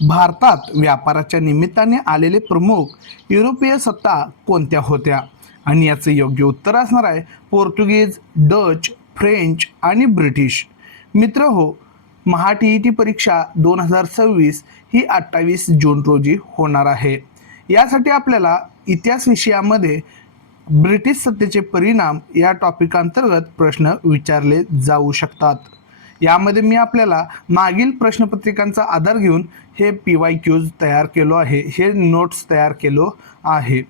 भारतात व्यापाराच्या निमित्ताने आलेले प्रमुख युरोपीय सत्ता कोणत्या होत्या? आणि याचं योग्य उत्तर असणार आहे पोर्तुगीज, डच, फ्रेंच आणि ब्रिटिश. मित्र हो, टी परीक्षा 2026 ही 28 जून रोजी होणार आहे. यासाठी आपल्याला इतिहास विषयामध्ये ब्रिटिश सत्तेचे परिणाम या टॉपिक अंतर्गत प्रश्न विचारले जाऊ शकतात. यामध्ये मी आपल्याला मागील प्रश्नपत्रिकांचा आधार घेऊन हे PYQs तयार केलो आहे, हे नोट्स तयार केलो आहे.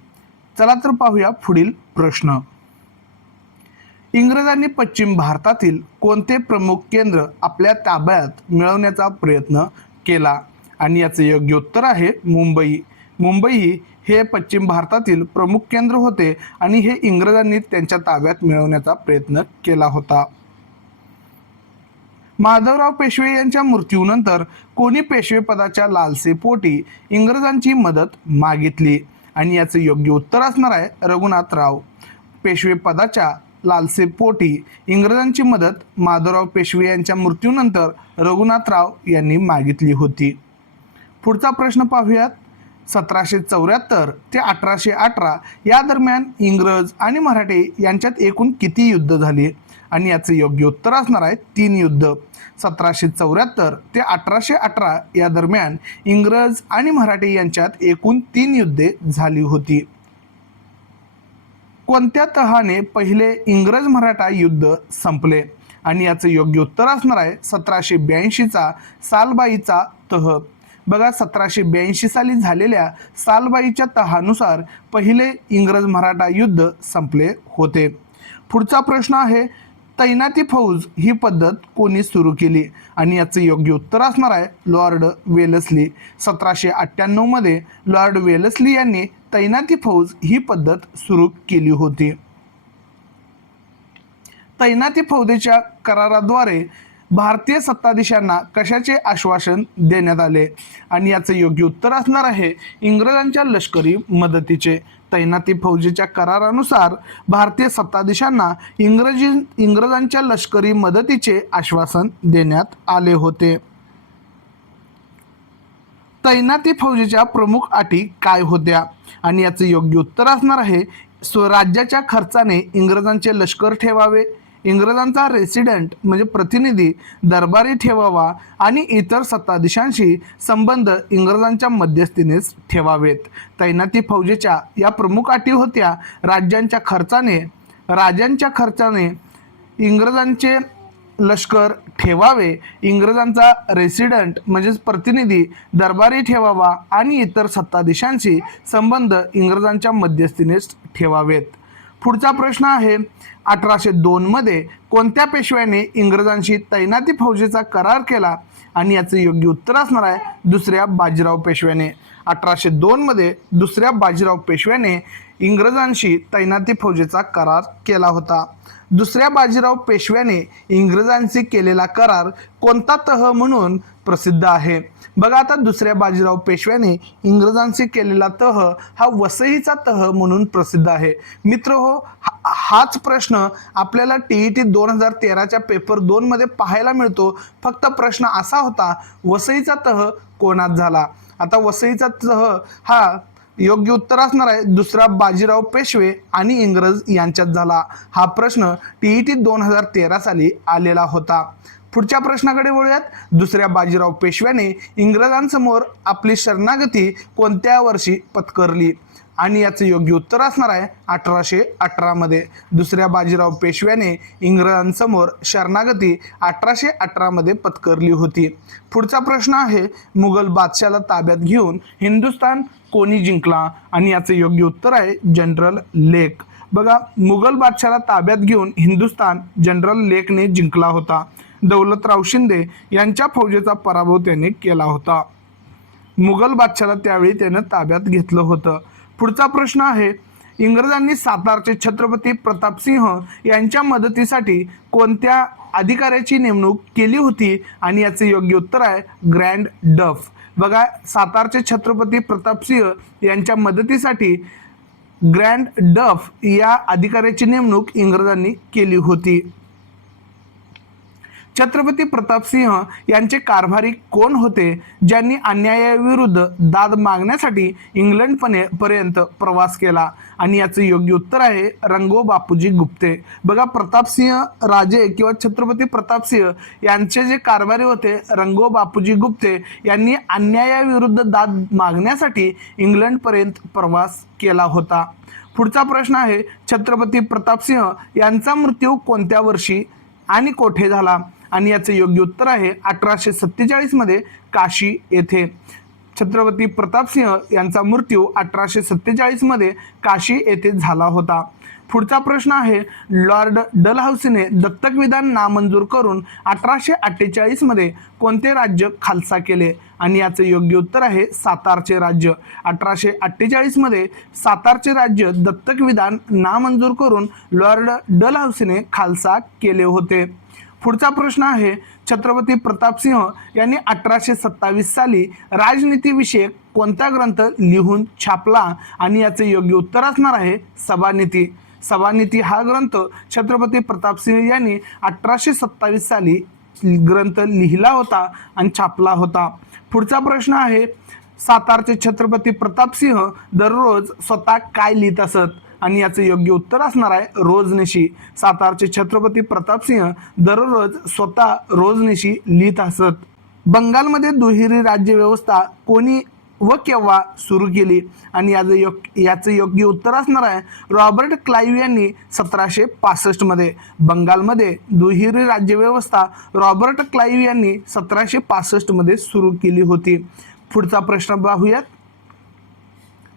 चला तर पाहूया पुढील प्रश्न. इंग्रजांनी पश्चिम भारतातील कोणते प्रमुख केंद्र आपल्या ताब्यात मिळवण्याचा प्रयत्न केला? आणि याचे योग्य उत्तर आहे मुंबई. मुंबई हे पश्चिम भारतातील प्रमुख केंद्र होते आणि हे इंग्रजांनी त्यांच्या ताब्यात मिळवण्याचा प्रयत्न केला होता. माधवराव पेशवे यांच्या मृत्यूनंतर कोणी पेशवेपदाच्या लालसेपोटी इंग्रजांची मदत मागितली? आणि याचे योग्य उत्तर असणार आहे रघुनाथराव. पेशवेपदाच्या लालसेपोटी इंग्रजांची मदत माधवराव पेशवे यांच्या मृत्यूनंतर रघुनाथराव यांनी मागितली होती. पुढचा प्रश्न पाहूयात. 1774 ते 1818 या दरम्यान इंग्रज आणि मराठे यांच्यात एकूण किती युद्ध झाली? आणि याचे योग्य उत्तर असणार आहे 3 युद्ध. 1774 ते 1818 या दरम्यान इंग्रज आणि मराठे यांच्यात एकूण 3 युद्धे झाली होती. कोणत्या तहाने पहिले इंग्रज मराठा युद्ध संपले? आणि याचे योग्य उत्तर असणार आहे 1782चा सालबाईचा तह. बघा, 1782 साली झालेल्या सालबाईच्या तहानुसार पहिले इंग्रज मराठा युद्ध संपले होते. पुढचा प्रश्न आहे तैनाती फौज ही पद्धत कोणी सुरू केली? आणि याचे योग्य उत्तर असणार आहे लॉर्ड वेलस्ली. 1798 मध्ये लॉर्ड वेलस्ली यांनी तैनाती फौज ही पद्धत सुरू केली होती. तैनाती फौजेच्या कराराद्वारे भारतीय सत्ताधीशांना कशाचे आश्वासन देण्यात आले? आणि याचे योग्य उत्तर असणार आहे इंग्रजांच्या लष्करी मदतीचे. तैनाती फौजेच्या करारानुसार भारतीय सत्ताधीशांना इंग्रजांच्या लष्करी मदतीचे आश्वासन देण्यात आले होते. तैनाती फौजेच्या प्रमुख अटी काय होत्या? आणि याचे योग्य उत्तर असणार आहे स्वराज्याच्या खर्चाने इंग्रजांचे लष्कर ठेवावे, इंग्रजांचा रेसिडेंट म्हणजे प्रतिनिधी दरबारी ठेवावा आणि इतर सत्ताधीशांशी संबंध इंग्रजांच्या मध्यस्थीनेच ठेवावेत. तैनाती फौजेच्या या प्रमुख अटी होत्या राजांच्या खर्चाने इंग्रजांचे लष्कर ठेवावे, इंग्रजांचा रेसिडेंट म्हणजेच प्रतिनिधी दरबारी ठेवावा आणि इतर सत्ताधीशांशी संबंध इंग्रजांच्या मध्यस्थीनेच ठेवावेत. पुढचा प्रश्न आहे 1802 मध्ये कोणत्या पेशव्याने इंग्रजांशी तैनाती फौजेचा करार केला? आणि याचे योग्य उत्तर असणार आहे दुसऱ्या बाजीराव पेशव्याने. 1802 मध्ये दुसऱ्या बाजीराव पेशव्याने इंग्रजांशी तैनाती फौजेचा करार केला होता. दुसऱ्या बाजीराव पेशव्याने इंग्रजांशी केलेला करार कोणता तह म्हणून प्रसिद्ध आहे? बघा, आता दुसऱ्या बाजीराव पेशव्याने इंग्रजांशी केलेला तह हा वसईचा तह म्हणून प्रसिद्ध आहे. मित्र हो, हाच प्रश्न आपल्याला TET 2013च्या पेपर 2 मध्ये पाहायला मिळतो. फक्त प्रश्न असा होता वसईचा तह कोणात झाला? आता वसईचा तह हा योग्य उत्तर असणार आहे दुसरा बाजीराव पेशवे आणि इंग्रज यांच्यात झाला. हा प्रश्न TET 2013 साली आलेला होता. पुढच्या प्रश्नाकडे वळूयात. दुसऱ्या बाजीराव पेशव्याने इंग्रजांसमोर आपली शरणागती कोणत्या वर्षी पत्करली? आणि याचे योग्य उत्तर असणार आहे 1818 मध्ये. दुसऱ्या बाजीराव पेशव्याने इंग्रजांसमोर शरणागती 1818 मध्ये पत्करली होती. पुढचा प्रश्न आहे मुघल बादशाला ताब्यात घेऊन हिंदुस्थान कोणी जिंकला? आणि याचे योग्य उत्तर आहे जनरल लेक. बघा, मुघल बादशाला ताब्यात घेऊन हिंदुस्थान जनरल लेकने जिंकला होता. दौलतराव शिंदे यांच्या फौजेचा पराभव त्याने केला होता. मुघल बादशाला त्यावेळी त्याने ताब्यात घेतलं होतं. पुढचा प्रश्न आहे इंग्रजांनी सातारचे छत्रपती प्रतापसिंह यांच्या मदतीसाठी कोणत्या अधिकाऱ्याची नेमणूक केली होती? आणि याचे योग्य उत्तर आहे ग्रँड डफ. बघा, सातारचे छत्रपती प्रतापसिंह यांच्या मदतीसाठी ग्रँड डफ या अधिकाऱ्याची नेमणूक इंग्रजांनी केली होती. छत्रपती प्रतापसिंह यांचे कारभारी कोण होते ज्यांनी अन्यायाविरुद्ध दाद मागण्यासाठी इंग्लंड पर्यंत प्रवास केला? आणि याचं योग्य उत्तर आहे रंगो बापूजी गुप्ते. बघा, प्रतापसिंह राजे किंवा छत्रपती प्रतापसिंह यांचे जे कारभारी होते रंगो बापूजी गुप्ते यांनी अन्यायाविरुद्ध दाद मागण्यासाठी इंग्लंड पर्यंत प्रवास केला होता. पुढचा प्रश्न आहे, छत्रपती प्रतापसिंह यांचा मृत्यू कोणत्या वर्षी आणि कोठे झाला? आणि याचं योग्य उत्तर आहे 1847 मध्ये काशी येथे. छत्रपती प्रतापसिंह यांचा मृत्यू 1847 मध्ये काशी येथे झाला होता. पुढचा प्रश्न आहे, लॉर्ड डलहौसीने दत्तक विधान नामंजूर करून 1848 मध्ये कोणते राज्य खालसा केले? आणि याचं योग्य उत्तर आहे सातारचे राज्य. 1848 मध्ये सातारचे राज्य दत्तक विधान नामंजूर करून लॉर्ड डलहौसीने खालसा केले होते. पुढचा प्रश्न आहे, छत्रपती प्रतापसिंह यांनी 1827 साली राजनीतीविषयक कोणता ग्रंथ लिहून छापला? आणि याचे योग्य उत्तर असणार आहे सभानीती. सभानीती हा ग्रंथ छत्रपती प्रतापसिंह यांनी 1827 साली ग्रंथ लिहिला होता आणि छापला होता. पुढचा प्रश्न आहे, सातारचे छत्रपती प्रतापसिंह दररोज स्वतः काय लिहित असत? आणि याचं योग्य उत्तर असणार आहे रोजनिशी. सातारचे छत्रपती प्रतापसिंह दररोज स्वतः रोजनिशी लिहित असत. बंगालमध्ये दुहेरी राज्य व्यवस्था कोणी व केव्हा सुरू केली? आणि याचं योग्य उत्तर असणार आहे रॉबर्ट क्लाइव्ह यांनी 1765 मध्ये. बंगालमध्ये दुहेरी राज्य व्यवस्था रॉबर्ट क्लाइव्ह यांनी 1765 मध्ये सुरू केली होती. पुढचा प्रश्न पाहूयात.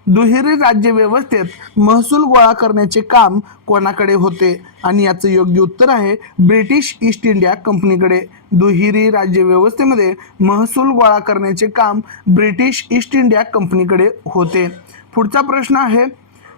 दुहेरी राज्य व्यवस्थेत महसूल गोळा करण्याचे काम कोणाकडे होते? आणि याचं योग्य उत्तर आहे ब्रिटिश ईस्ट इंडिया कंपनीकडे. दुहेरी राज्य व्यवस्थेमध्ये महसूल गोळा करण्याचे काम ब्रिटिश ईस्ट इंडिया कंपनीकडे होते. पुढचा प्रश्न आहे,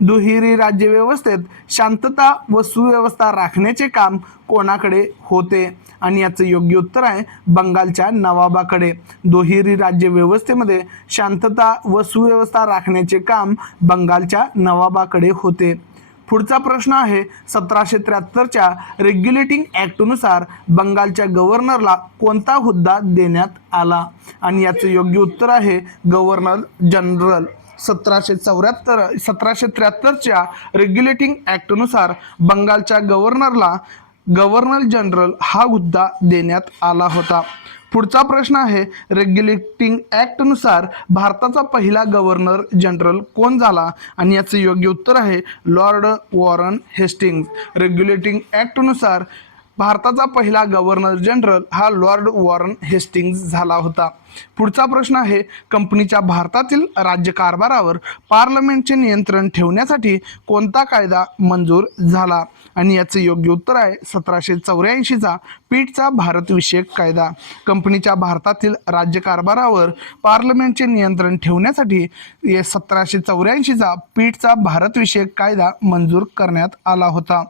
दुहेरी राज्य व्यवस्थेत शांतता व सुव्यवस्था राखण्याचे काम कोणाकडे होते? आणि याचं योग्य उत्तर आहे बंगालच्या नवाबाकडे. दुहेरी राज्य व्यवस्थेमध्ये शांतता व सुव्यवस्था राखण्याचे काम बंगालच्या नवाबाकडे होते. पुढचा प्रश्न आहे, 1773च्या रेग्युलेटिंग ॲक्टनुसार बंगालच्या गव्हर्नरला कोणता हुद्दा देण्यात आला? आणि याचं योग्य उत्तर आहे गव्हर्नर जनरल. 1773च्या रेग्युलेटिंग ॲक्टनुसार बंगालच्या गव्हर्नरला गव्हर्नर जनरल हा हुद्दा देण्यात आला होता. पुढचा प्रश्न आहे, रेग्युलेटिंग ॲक्टनुसार भारताचा पहिला गव्हर्नर जनरल कोण झाला? आणि याचं योग्य उत्तर आहे लॉर्ड वॉरन हेस्टिंग्ज. रेग्युलेटिंग ॲक्टनुसार भारताचा पहिला गव्हर्नर जनरल हा लॉर्ड वॉरन हेस्टिंग्ज झाला होता. पुढचा प्रश्न आहे, कंपनीच्या भारतातील राज्यकारभारावर पार्लमेंटचे नियंत्रण ठेवण्यासाठी कोणता कायदा मंजूर झाला? आणि याचं योग्य उत्तर आहे 1784चा पीठचा भारतविषयक कायदा. कंपनीच्या भारतातील राज्यकारभारावर पार्लमेंटचे नियंत्रण ठेवण्यासाठी 1784चा पीठचा भारतविषयक कायदा मंजूर करण्यात आला होता.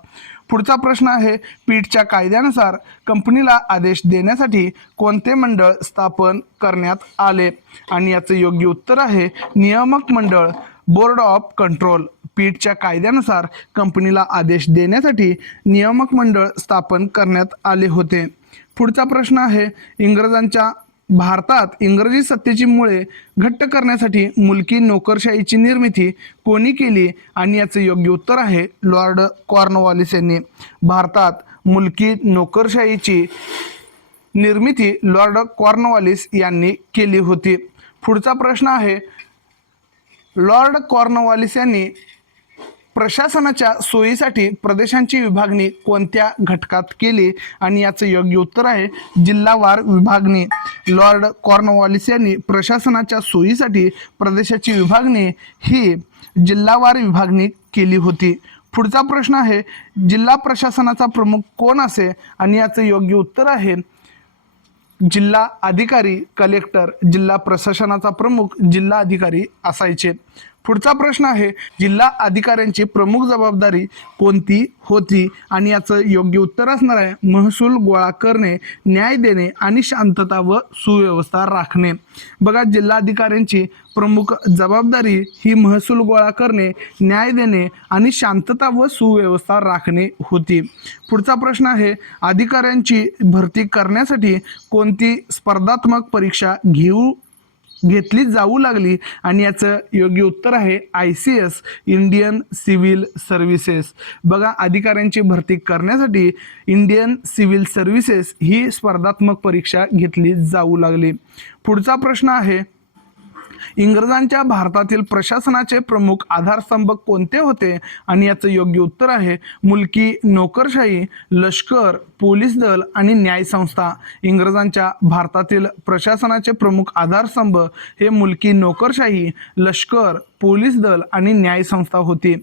पुढचा प्रश्न आहे, पीठच्या कायद्यानुसार कंपनीला आदेश देण्यासाठी कोणते मंडळ स्थापन करण्यात आले? आणि याचं योग्य उत्तर आहे नियामक मंडळ, बोर्ड ऑफ कंट्रोल. पीठच्या कायद्यानुसार कंपनीला आदेश देण्यासाठी नियामक मंडळ स्थापन करण्यात आले होते. पुढचा प्रश्न आहे, इंग्रजांच्या भारतात इंग्रजी सत्तेची मुळे घट्ट करण्यासाठी मुलकी नोकरशाहीची निर्मिती कोणी केली? आणि याचं योग्य उत्तर आहे लॉर्ड कॉर्नवॉलिस यांनी. भारतात मुलकी नोकरशाहीची निर्मिती लॉर्ड कॉर्नवॉलिस यांनी केली होती. पुढचा प्रश्न आहे, लॉर्ड कॉर्नवॉलिस यांनी प्रशासनाच्या सोयीसाठी प्रदेशांची विभागणी कोणत्या घटकात केली? आणि याचं योग्य उत्तर आहे जिल्हावार विभागणी. लॉर्ड कॉर्नवॉलिस यांनी प्रशासनाच्या सोयीसाठी प्रदेशाची विभागणी ही जिल्हावार विभागणी केली होती. पुढचा प्रश्न आहे, जिल्हा प्रशासनाचा प्रमुख कोण असे? आणि याचं योग्य उत्तर आहे जिल्हा अधिकारी, कलेक्टर. जिल्हा प्रशासनाचा प्रमुख जिल्हा अधिकारी असायचे. पुढचा प्रश्न आहे, जिल्हा अधिकाऱ्यांची प्रमुख जबाबदारी कोणती होती? आणि याचं योग्य उत्तर असणार आहे महसूल गोळा करणे, न्याय देणे आणि शांतता व सुव्यवस्था राखणे. बघा, जिल्हाधिकाऱ्यांची प्रमुख जबाबदारी ही महसूल गोळा करणे, न्याय देणे आणि शांतता व सुव्यवस्था राखणे होती. पुढचा प्रश्न आहे, अधिकाऱ्यांची भरती करण्यासाठी कोणती स्पर्धात्मक परीक्षा घेतली जाऊ लागली? आणि याचं योग्य उत्तर आहे ICS, इंडियन सिव्हिल सर्व्हिसेस. बघा, अधिकाऱ्यांची भरती करण्यासाठी इंडियन सिव्हिल सर्व्हिसेस ही स्पर्धात्मक परीक्षा घेतली जाऊ लागली. पुढचा प्रश्न आहे, इंग्रजांच्या भारतातील प्रशासनाचे प्रमुख आधारस्तंभ कोणते होते? आणि याचं योग्य उत्तर आहे मुलकी नोकरशाही, लष्कर, पोलीस दल आणि न्यायसंस्था. इंग्रजांच्या भारतातील प्रशासनाचे प्रमुख आधारस्तंभ हे मुलकी नोकरशाही, लष्कर, पोलीस दल आणि न्यायसंस्था होती.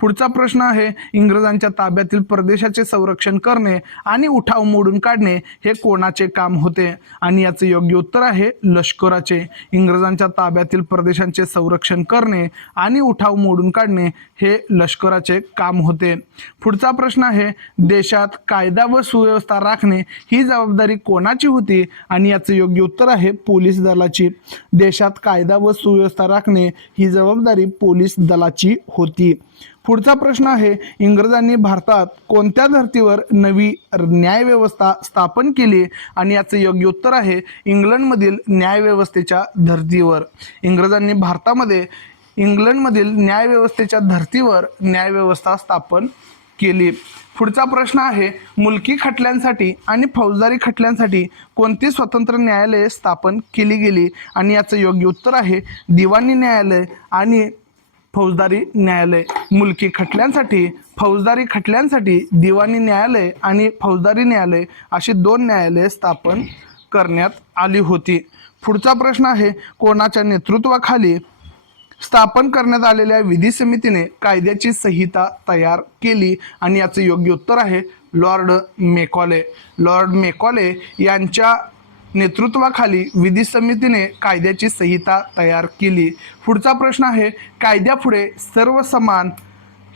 पुढचा प्रश्न आहे, इंग्रजांच्या ताब्यातील प्रदेशाचे संरक्षण करणे आणि उठाव मोडून काढणे हे कोणाचे काम होते? आणि याचे योग्य उत्तर आहे लष्कराचे. इंग्रजांच्या ताब्यातील प्रदेशांचे संरक्षण करणे आणि उठाव मोडून काढणे हे लष्कराचे काम होते. पुढचा प्रश्न आहे, देशात कायदा व सुव्यवस्था राखणे ही जबाबदारी कोणाची होती? आणि याचे योग्य उत्तर आहे पोलीस दलाची. देशात कायदा व सुव्यवस्था राखणे ही जबाबदारी पोलीस दलाची होती. पुढचा प्रश्न आहे, इंग्रजांनी भारतात कोणत्या धर्तीवर नवी न्यायव्यवस्था स्थापन केली? आणि याचे योग्य उत्तर आहे इंग्लंडमधील न्यायव्यवस्थेच्या धर्तीवर. इंग्रजांनी भारतामध्ये इंग्लंडमधील न्यायव्यवस्थेच्या धर्तीवर न्यायव्यवस्था स्थापन केली. पुढचा प्रश्न आहे, मुलकी खटल्यांसाठी आणि फौजदारी खटल्यांसाठी कोणती स्वतंत्र न्यायालये स्थापन केली गेली? आणि याचं योग्य उत्तर आहे दिवाणी न्यायालय आणि फौजदारी न्यायालय. मुलकी खटल्यांसाठी, फौजदारी खटल्यांसाठी दिवाणी न्यायालय आणि फौजदारी न्यायालय अशी 2 न्यायालये स्थापन करण्यात आली होती. पुढचा प्रश्न आहे, कोणाच्या नेतृत्वाखाली स्थापन करण्यात आलेल्या विधी समितीने कायद्याची संहिता तयार केली? आणि याचं योग्य उत्तर आहे लॉर्ड मेकॉले. लॉर्ड मेकॉले यांच्या नेतृत्वाखाली विधी समितीने कायद्याची संहिता तयार केली. पुढचा प्रश्न आहे, कायद्यापुढे सर्व समान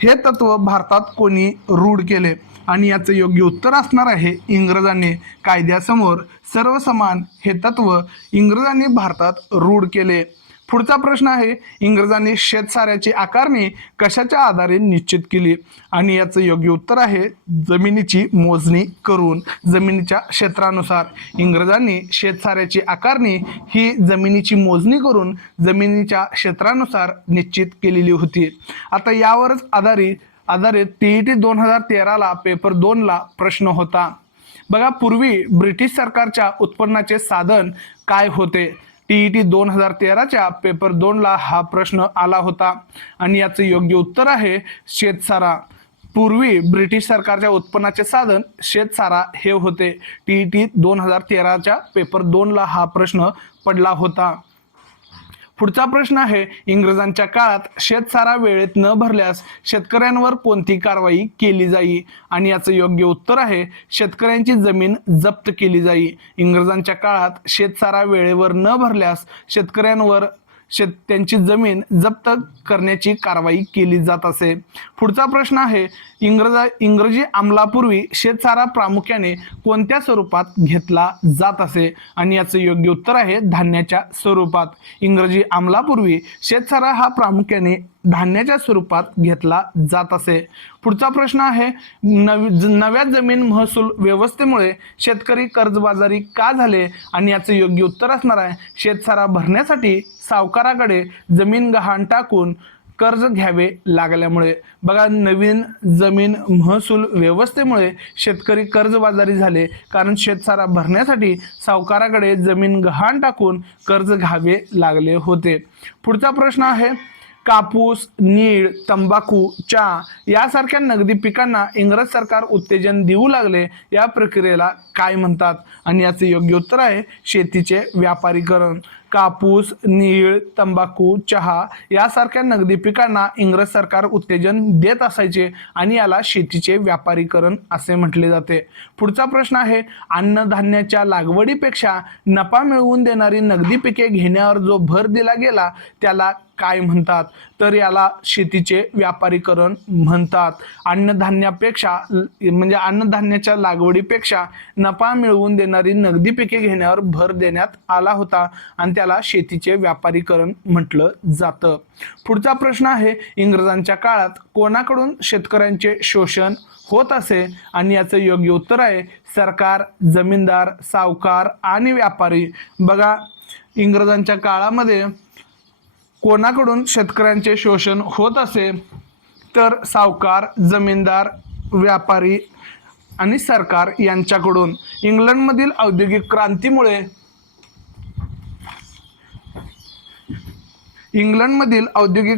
हे तत्व भारतात कोणी रूढ केले? आणि याचं योग्य उत्तर असणार आहे इंग्रजांनी. कायद्यासमोर सर्व समान हे तत्व इंग्रजांनी भारतात रूढ केले. पुढचा प्रश्न आहे, इंग्रजांनी शेतसाऱ्याची आकारणी कशाच्या आधारे निश्चित केली? आणि याचं योग्य उत्तर आहे जमिनीची मोजणी करून, जमिनीच्या क्षेत्रानुसार. इंग्रजांनी शेतसाऱ्याची आकारणी ही जमिनीची मोजणी करून जमिनीच्या क्षेत्रानुसार निश्चित केलेली होती. आता यावरच आधारित TET 2013ला पेपर 2ला प्रश्न होता. बघा, पूर्वी ब्रिटिश सरकारच्या उत्पन्नाचे साधन काय होते? TET 2013च्या पेपर 2ला हा प्रश्न आला होता आणि याचं योग्य उत्तर आहे शेतसारा. पूर्वी ब्रिटिश सरकारच्या उत्पन्नाचे साधन शेतसारा हे होते. TET 2013च्या पेपर 2ला हा प्रश्न पडला होता. पुढचा प्रश्न आहे, इंग्रजांच्या काळात शेतसारा वेळेत न भरल्यास शेतकऱ्यांवर कोणती कारवाई केली जाई? आणि याचं योग्य उत्तर आहे शेतकऱ्यांची जमीन जप्त केली जाई. इंग्रजांच्या काळात शेतसारा वेळेवर न भरल्यास शेतकऱ्यांवर त्यांची जमीन जप्त करण्याची कारवाई केली जात असे. पुढचा प्रश्न आहे, इंग्रजी अंमलापूर्वी शेतसारा प्रामुख्याने कोणत्या स्वरूपात घेतला जात असे? आणि याचं योग्य उत्तर आहे धान्याच्या स्वरूपात. इंग्रजी अंमलापूर्वी शेतसारा हा प्रामुख्याने धान्याच्या स्वरूपात घेतला जात असे. पुढचा प्रश्न आहे, नव्या जमीन महसूल व्यवस्थेमुळे शेतकरी कर्जबाजारी का झाले? आणि याचं योग्य उत्तर असणार आहे शेतसारा भरण्यासाठी सावकाराकडे जमीन गहाण टाकून कर्ज घ्यावे लागल्यामुळे. बघा, नवीन जमीन महसूल व्यवस्थेमुळे शेतकरी कर्जबाजारी झाले, कारण शेतसारा भरण्यासाठी सावकाराकडे जमीन गहाण टाकून कर्ज घ्यावे लागले होते. पुढचा प्रश्न आहे, कापूस, नीळ, तंबाखू, चहा यासारख्या नगदी पिकांना इंग्रज सरकार उत्तेजन देऊ लागले, या प्रक्रियेला काय म्हणतात? आणि याचे योग्य उत्तर आहे शेतीचे व्यापारीकरण. कापूस, नीळ, तंबाखू, चहा यासारख्या नगदी पिकांना इंग्रज सरकार उत्तेजन देत असायचे आणि याला शेतीचे व्यापारीकरण असे म्हटले जाते. पुढचा प्रश्न आहे, अन्नधान्याच्या लागवडीपेक्षा नफा मिळवून देणारी नगदी पिके घेण्यावर जो भर दिला गेला त्याला काय म्हणतात? तर याला शेतीचे व्यापारीकरण म्हणतात. अन्नधान्यापेक्षा म्हणजे अन्नधान्याच्या लागवडीपेक्षा नफा मिळवून देणारी नगदी पिके घेण्यावर भर देण्यात आला होता आणि त्याला शेतीचे व्यापारीकरण म्हटलं जातं. पुढचा प्रश्न आहे, इंग्रजांच्या काळात कोणाकडून शेतकऱ्यांचे शोषण होत असे आणि याचं योग्य उत्तर आहे सरकार, जमीनदार, सावकार आणि व्यापारी. बघा, इंग्रजांच्या काळामध्ये कोणाकडून शेतकऱ्यांचे शोषण होत असे तर सावकार, जमीनदार, व्यापारी आणि सरकार यांच्याकडून. इंग्लंडमधील औद्योगिक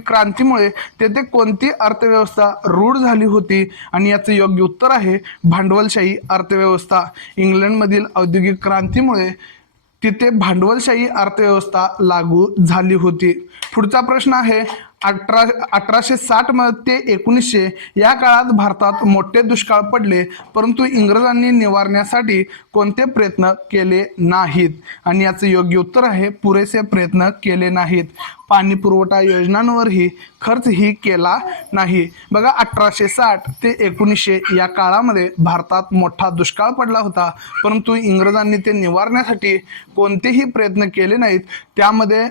क्रांतीमुळे तेथे कोणती अर्थव्यवस्था रूढ झाली होती आणि याचं योग्य उत्तर आहे भांडवलशाही अर्थव्यवस्था. इंग्लंडमधील औद्योगिक क्रांतीमुळे तिथे भांडवलशाही अर्थव्यवस्था लागू झाली होती. पुढचा प्रश्न आहे, 1860 ते 1900 या काळात भारतात मोठे दुष्काळ पडले, परंतु इंग्रजांनी निवारण्यासाठी कोणते प्रयत्न केले नाहीत आणि याचं योग्य उत्तर आहे पुरेसे प्रयत्न केले नाहीत. पाणी पुरवठा योजनांवरही खर्चही केला नाही. बघा, 1860 ते 1900 या काळामध्ये भारतात मोठा दुष्काळ पडला होता, परंतु इंग्रजांनी ते निवारण्यासाठी कोणतेही प्रयत्न केले नाहीत. त्यामध्ये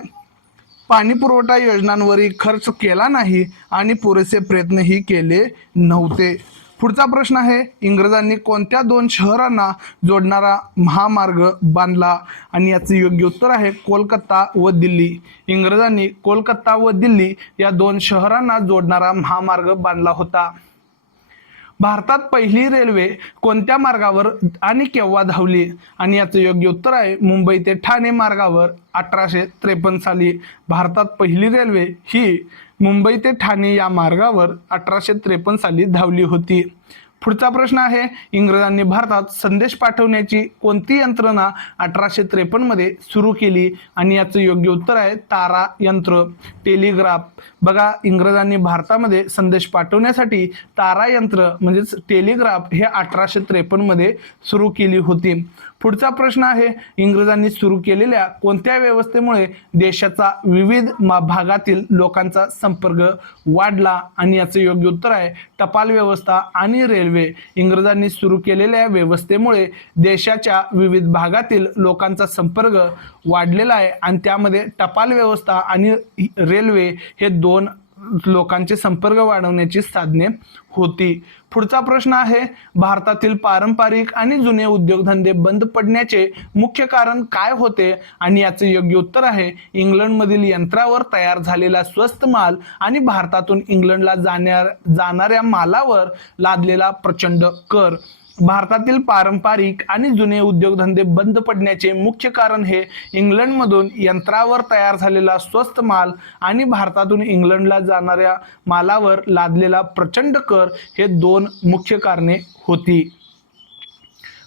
पाणी पुरवठा योजनांवरही खर्च केला नाही आणि पुरेसे प्रयत्नही केले नव्हते. पुढचा प्रश्न आहे, इंग्रजांनी कोणत्या दोन शहरांना जोडणारा महामार्ग बांधला आणि याचे योग्य उत्तर आहे कोलकाता व दिल्ली. इंग्रजांनी कोलकाता व दिल्ली या दोन शहरांना जोडणारा महामार्ग बांधला होता. भारतात पहिली रेल्वे कोणत्या मार्गावर आणि केव्हा धावली आणि याचं योग्य उत्तर आहे मुंबई ते ठाणे मार्गावर 1853 साली. भारतात पहिली रेल्वे ही मुंबई ते ठाणे या मार्गावर 1853 साली धावली होती. पुढचा प्रश्न आहे, इंग्रजांनी भारतात संदेश पाठवण्याची कोणती यंत्रणा 1853 मध्ये सुरू केली आणि याचं योग्य उत्तर आहे तारा यंत्र, टेलिग्राफ. बघा, इंग्रजांनी भारतामध्ये संदेश पाठवण्यासाठी तारा यंत्र म्हणजेच टेलिग्राफ हे 1853 मध्ये सुरू केली होती. पुढचा प्रश्न आहे, इंग्रजांनी सुरू केलेल्या कोणत्या व्यवस्थेमुळे देशाचा विविध भागातील लोकांचा संपर्क वाढला आणि याचं योग्य उत्तर आहे टपाल व्यवस्था आणि रेल्वे. इंग्रजांनी सुरू केलेल्या व्यवस्थेमुळे देशाच्या विविध भागातील लोकांचा संपर्क वाढलेला आहे आणि त्यामध्ये टपाल व्यवस्था आणि रेल्वे हे दोन लोकांचे संपर्क वाढवण्याची साधने होती. पुढचा प्रश्न आहे, भारतातील पारंपरिक आणि जुने उद्योगधंदे बंद पडण्याचे मुख्य कारण काय होते आणि याचे योग्य उत्तर आहे इंग्लंडमधील यंत्रावर तयार झालेला स्वस्त माल आणि भारतातून इंग्लंडला जाणाऱ्या मालावर लादलेला प्रचंड कर. भारतातील पारंपरिक आणि जुने उद्योगधंदे बंद पडण्याचे मुख्य कारण हे इंग्लंडमधून यंत्रावर तयार झालेला स्वस्त माल आणि भारतातून इंग्लंडला जाणाऱ्या मालावर लादलेला प्रचंड कर हे दोन मुख्य कारणे होती.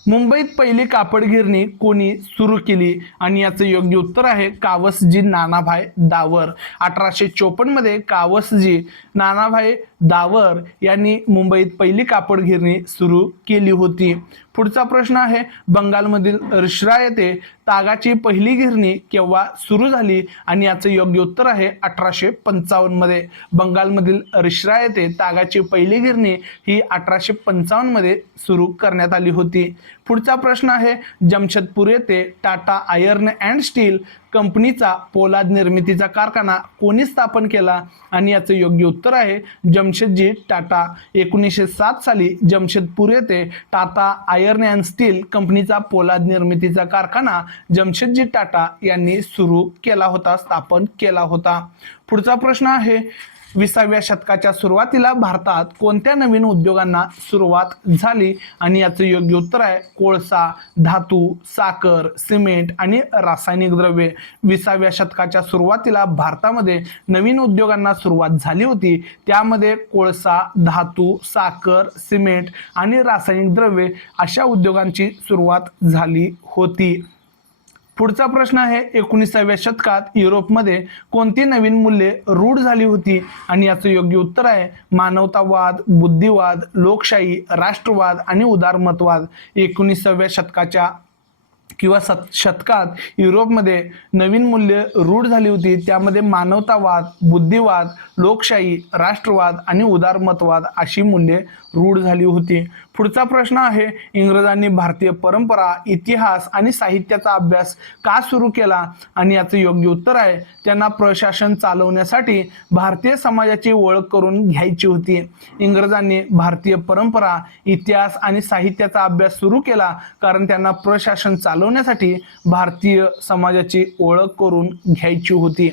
मुंबईत पहिली कापड गिरणी कोणी सुरू केली आणि याचं योग्य उत्तर आहे कावसजी नानाभाई दावर. 1854 मध्ये कावसजी नानाभाई दावर यांनी मुंबईत पहिली कापड गिरणी सुरू केली होती. पुढचा प्रश्न आहे, बंगालमधील रिश्रा येथे तागाची पहिली गिरणी केव्हा सुरू झाली आणि याचं योग्य उत्तर आहे 1855 मध्ये. बंगालमधील रिश्रा येथे तागाची पहिली गिरणी ही 1855 मध्ये सुरू करण्यात आली होती. पुढचा प्रश्न आहे, जमशेदपूर येथे टाटा आयर्न अँड स्टील कंपनीचा पोलाद निर्मितीचा कारखाना कोणी स्थापन केला आणि याचं योग्य उत्तर आहे जमशेदजी टाटा. 1907 साली जमशेदपूर येथे टाटा आयर्न अँड स्टील कंपनीचा पोलाद निर्मितीचा कारखाना जमशेदजी टाटा यांनी सुरू केला होता, स्थापन केला होता. पुढचा प्रश्न आहे, 20व्या शतकाच्या सुरुवातीला भारतात कोणत्या नवीन उद्योगांना सुरुवात झाली आणि याचं योग्य उत्तर आहे कोळसा, धातू, साखर, सिमेंट आणि रासायनिक द्रव्ये. 20व्या शतकाच्या सुरुवातीला भारतामध्ये नवीन उद्योगांना सुरुवात झाली होती. त्यामध्ये कोळसा, धातू, साखर, सिमेंट आणि रासायनिक द्रव्ये अशा उद्योगांची सुरुवात झाली होती. पुढचा प्रश्न आहे, 19व्या शतकात युरोपमध्ये कोणती नवीन मूल्ये रूढ झाली होती आणि याचं योग्य उत्तर आहे मानवतावाद, बुद्धिवाद, लोकशाही, राष्ट्रवाद आणि उदारमतवाद. 19व्या शतकाच्या किंवा शतकात युरोपमध्ये नवीन मूल्य रूढ झाली होती. त्यामध्ये मानवतावाद, बुद्धिवाद, लोकशाही, राष्ट्रवाद आणि उदारमतवाद अशी मूल्ये रूढ झाली होती. पुढचा प्रश्न आहे, इंग्रजांनी भारतीय परंपरा, इतिहास आणि साहित्याचा अभ्यास का सुरू केला? आणि याचं योग्य उत्तर आहे, त्यांना प्रशासन चालवण्यासाठी भारतीय समाजाची ओळख करून घ्यायची होती. इंग्रजांनी भारतीय परंपरा, इतिहास आणि साहित्याचा अभ्यास सुरू केला कारण त्यांना प्रशासन चालवण्यासाठी भारतीय समाजाची ओळख करून घ्यायची होती.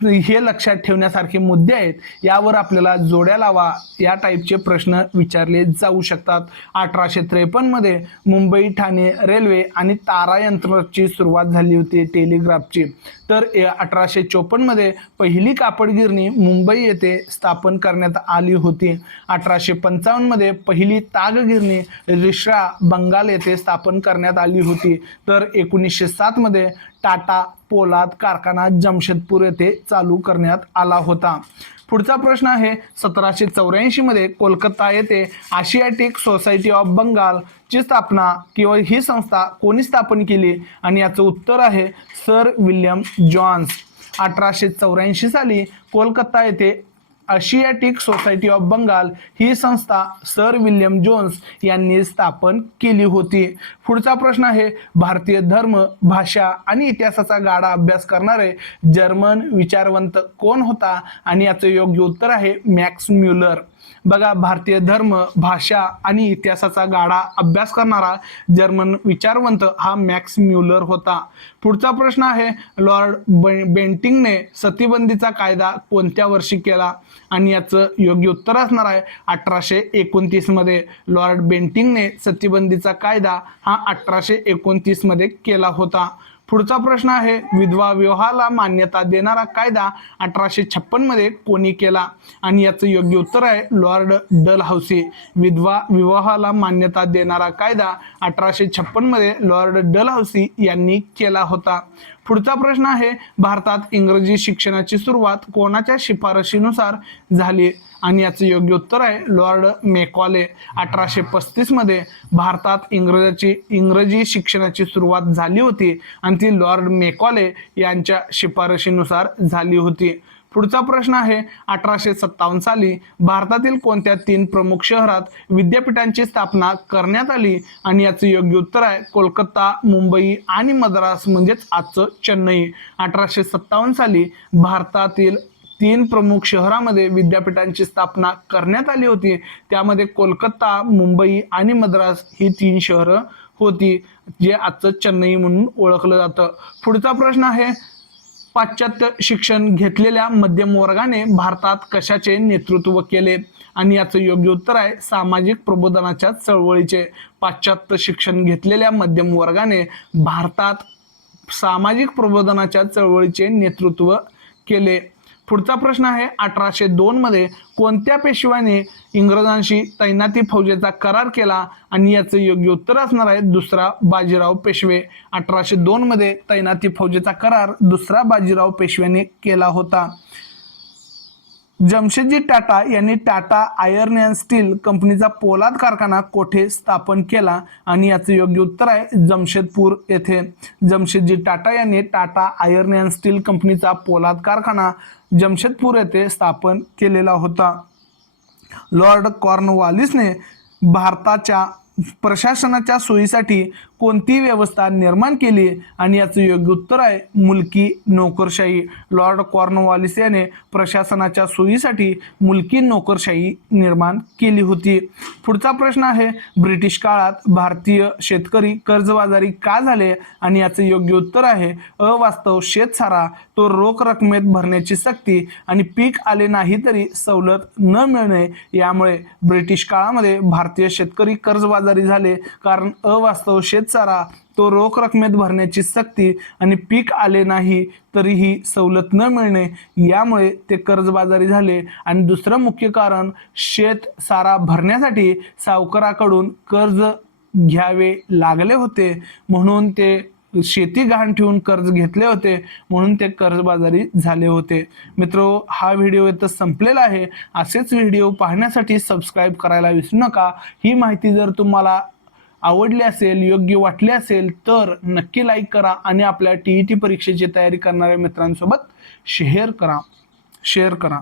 हे लक्षात ठेवण्यासारखे मुद्दे आहेत. यावर आपल्याला जोड्या लावा या टाईपचे प्रश्न विचारले जाऊ शकतात. 1853 मध्ये मुंबई ठाणे रेल्वे आणि तारा यंत्राची सुरुवात झाली होती टेलिग्राफची. तर 1854 मध्ये पहिली कापड गिरणी मुंबई येथे स्थापन करण्यात आली होती. 1855 मध्ये पहिली ताग गिरणी रिश्रा बंगाल येथे स्थापन करण्यात आली होती. तर 1907 मध्ये टाटा पोलाद कारखाना जमशेदपूर येथे चालू करण्यात आला होता. पुढचा प्रश्न आहे, 1784 मध्ये कोलकाता येथे आशियाटिक सोसायटी ऑफ बंगाल ची स्थापना किंवा ही संस्था कोणी स्थापन केली? आणि याचं उत्तर आहे सर विल्यम जोन्स. 1884 साली कोलकाता येथे आशियाटिक सोसायटी ऑफ बंगाल ही संस्था सर विल्यम जोन्स यांनी स्थापन केली होती. पुढचा प्रश्न आहे, भारतीय धर्म, भाषा आणि इतिहासाचा गाढा अभ्यास करणारे जर्मन विचारवंत कोण होता? आणि याचं योग्य उत्तर आहे मॅक्स म्युलर. बघा, भारतीय धर्म, भाषा आणि इतिहासाचा गाढा अभ्यास करणारा जर्मन विचारवंत हा मॅक्स म्युलर होता. पुढचा प्रश्न आहे, लॉर्ड बेंटिंगने सतीबंदीचा कायदा कोणत्या वर्षी केला? आणि याचं योग्य उत्तर असणार आहे 1829 मध्ये. लॉर्ड बेंटिंगने सतीबंदीचा कायदा हा 1829 मध्ये केला होता. पुढचा प्रश्न आहे, विधवा विवाहाला मान्यता देणारा कायदा 1856 मध्ये कोणी केला? आणि याचं योग्य उत्तर आहे लॉर्ड डलहौसी. विधवा विवाहाला मान्यता देणारा कायदा 1856 मध्ये लॉर्ड डलहौसी यांनी केला होता. पुढचा प्रश्न आहे, भारतात इंग्रजी शिक्षणाची सुरुवात कोणाच्या शिफारशीनुसार झाली? आणि याचं योग्य उत्तर आहे लॉर्ड मेकॉले. 1835 मध्ये भारतात इंग्रजी शिक्षणाची सुरुवात झाली होती आणि ती लॉर्ड मेकॉले यांच्या शिफारशीनुसार झाली होती. पुढचा प्रश्न आहे, 1857 साली भारतातील कोणत्या 3 प्रमुख शहरात विद्यापीठांची स्थापना करण्यात आली? आणि याचं योग्य उत्तर आहे कोलकाता, मुंबई आणि मद्रास म्हणजेच आजचं चेन्नई. 1857 साली भारतातील 3 प्रमुख शहरामध्ये विद्यापीठांची स्थापना करण्यात आली होती. त्यामध्ये कोलकाता, मुंबई आणि मद्रास ही 3 शहरं होती, जे आजचं चेन्नई म्हणून ओळखलं जातं. पुढचा प्रश्न आहे, पाश्चात्य शिक्षण घेतलेल्या मध्यम वर्गाने भारतात कशाचे नेतृत्व केले? आणि याचं योग्य उत्तर आहे सामाजिक प्रबोधनाच्या चळवळीचे. पाश्चात्य शिक्षण घेतलेल्या मध्यम वर्गाने भारतात सामाजिक प्रबोधनाच्या चळवळीचे नेतृत्व केले. पुढचा प्रश्न आहे, 1802 मध्ये कोणत्या पेशव्याने इंग्रजांशी तैनाती फौजेचा करार केला? आणि याचं योग्य उत्तर असणार आहे दुसरा बाजीराव पेशवे. 1802 मध्ये तैनाती फौजेचा करार दुसरा बाजीराव पेशव्याने केला होता. जमशेदजी टाटा यांनी टाटा आयर्न अँड स्टील कंपनीचा पोलाद कारखाना कोठे स्थापन केला? आणि याचं योग्य उत्तर आहे जमशेदपूर येथे. जमशेदजी टाटा यांनी टाटा आयर्न अँड स्टील कंपनीचा पोलाद कारखाना जमशेदपूर येथे स्थापन केलेला होता. लॉर्ड कॉर्नवालिसने भारताच्या प्रशासनाच्या सोयीसाठी कोणती व्यवस्था निर्माण केली? आणि याचं योग्य उत्तर आहे मुलकी नोकरशाही. लॉर्ड कॉर्नवालिस याने प्रशासनाच्या सोयीसाठी मुलकी नोकरशाही निर्माण केली होती. पुढचा प्रश्न आहे, ब्रिटिश काळात भारतीय शेतकरी कर्जबाजारी का झाले? आणि याचं योग्य उत्तर आहे अवास्तव शेतसारा, तो रोख रकमेत भरण्याची सक्ती आणि पीक आले नाही तरी सवलत न मिळणे यामुळे ब्रिटिश काळामध्ये भारतीय शेतकरी कर्जबाजारी झाले. कारण अवास्तव शेतसारा, तो रोख रकमेत भरण्याची सक्ती आणि पीक आले नाही तरीही सवलत न मिळणे यामुळे ते कर्जबाजारी झाले. आणि दुसरं मुख्य कारण, शेतसारा भरण्यासाठी सावकाराकडून कर्ज घ्यावे लागले होते, म्हणून ते शेती गहाण ठेवून कर्ज घेतले होते, म्हणून ते कर्जबाजारी झाले होते. मित्रो, हा व्हिडिओ इथं संपलेला आहे. असेच व्हिडिओ पाहण्यासाठी सबस्क्राईब करायला विसरू नका. ही माहिती जर तुम्हाला आवडली असेल, योग्य वाटली असेल तर नक्की लाईक करा आणि आपल्या TET परीक्षेची तयारी करणाऱ्या मित्रांसोबत शेअर करा.